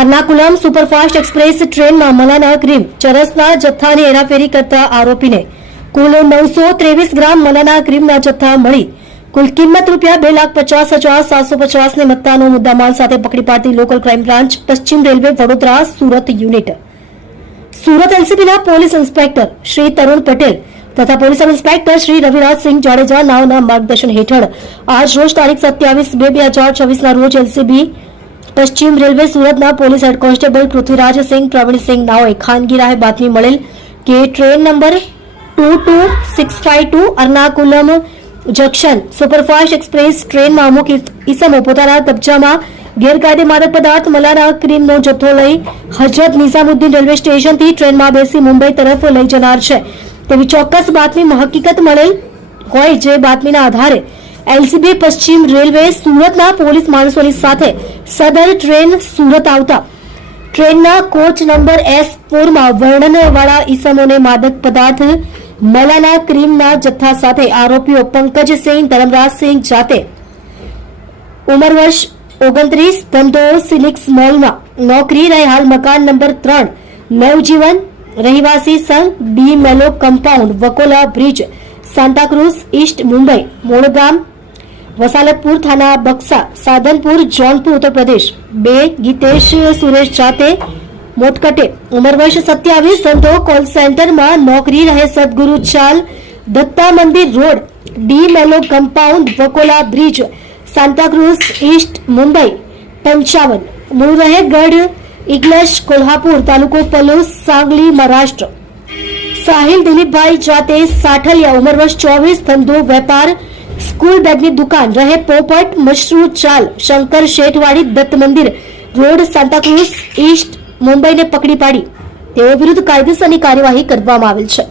Ernakulam superfast express ટ્રેનમાં મલાના cream ચરસના જથ્થાની હેરાફેરી કરતા આરોપીને કુલ 923 ગ્રામ મલાના ક્રીમના જથ્થા મળી કુલ કિંમત ₹2,50,750 ની મત્તાનો મુદ્દામાલ સાથે પકડી પાડતી લોકલ ક્રાઇમ બ્રાન્ચ પશ્ચિમ રેલવે વડોદરા સુરત યુનિટ સુરત એલસીબીના પોલીસ ઇન્સ્પેક્ટર શ્રી તરુણ પટેલ તથા પોલીસ ઇન્સ્પેક્ટર શ્રી રવિરાજસિંહ જાડેજા નાઓના માર્ગદર્શન હેઠળ આજ રોજ તારીખ 27/2/2026 ના રોજ એલસીબી પશ્ચિમ રેલવે સુરતના police head constable Prithvirajsinh Pravinsinh નાઓએ ખાનગી રાહે બાતમી મળેલ કે train number 22652 Ernakulam junction superfast express ટ્રેનમાં અમુક ઈસમો પોતાના કબજામાં ગેરકાયદે માદક પદાર્થ મલાના ક્રીમનો જથ્થો લઈ હજરત નિઝામુદ્દીન રેલવે સ્ટેશનથી ટ્રેનમાં બેસી મુંબઈ તરફ લઈ જનાર છે તેવી ચોક્કસ બાતમી હકીકત મળેલ હોય જે બાતમીના આધારે એલસીબી પશ્ચિમ રેલવે સુરતના પોલીસ માણસોની સાથે સદર ટ્રેન સુરત આવતા ટ્રેનના કોચ નંબર S4 માં વર્ણનવાળા ઈસમોને માદક પદાર્થ મલાના ક્રીમના જથ્થા સાથે આરોપીઓ પંકજસિંહ ધરમરાજસિંહ જાતે ઉંમર વર્ષ 29 ધંધો સિનિક્સ મોલમાં નોકરી રહે હાલ મકાન નંબર 3 નવજીવન રહેવાસી સંઘ ડી મેલો compound વકોલા bridge Santacruz East Mumbai મૂળ ગામ વસાલતપુર થાના બક્સા સાધનપુર જौनपुर उत्तर प्रदेश 2 ગીતેશ સુરેશ જાતે મોટકટે ઉંમર વર્ષ 27 ધંધો કોલ સેન્ટરમાં નોકરી રહે સદગુરુ ચાલ દત્તા મંદિર રોડ ડી મેલો compound વકોલા bridge Santacruz East Mumbai 55 મૂળ રહે ગઢ ઇગ્લશ કોલ્હાપુર તાલુકો પલુસ सांगली महाराष्ट्र સાહિલ દિલીપભાઈ જાતે સાઠલિયા ઉંમર વર્ષ 24 ધંધો વેપાર સ્કૂલ બેગની દુકાન રહે પોપટ મશરૂ ચાલ શંકર શેઠવાડી દત્ત મંદિર રોડ સાંતાક્રુઝ ઈસ્ટ મુંબઈને પકડી પાડી તેઓ વિરુદ્ધ કાયદેસરની કાર્યવાહી કરવામાં આવેલ છે।